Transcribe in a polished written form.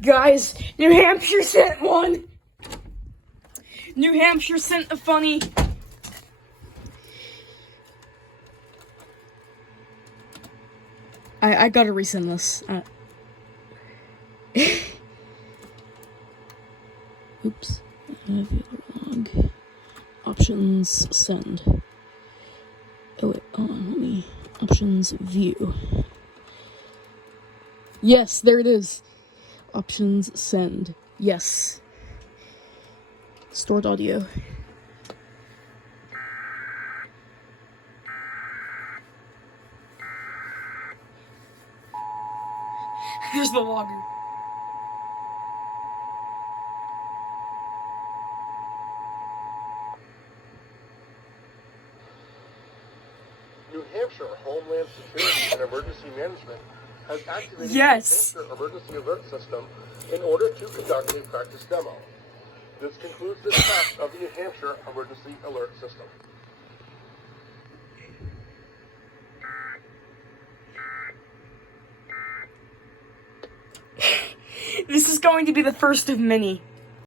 Guys, New Hampshire sent one. New Hampshire sent a funny. I gotta resend this. Oops. I have the other log. Options, send. Oh wait, hold on, let me. Options, view. Yes, there it is. Options, send. Yes. Stored audio. Here's the logger. New Hampshire Homeland Security and Emergency Management has activated the New Hampshire Emergency Alert System in order to conduct a practice demo. This concludes the test of the New Hampshire Emergency Alert System. This is going to be the first of many.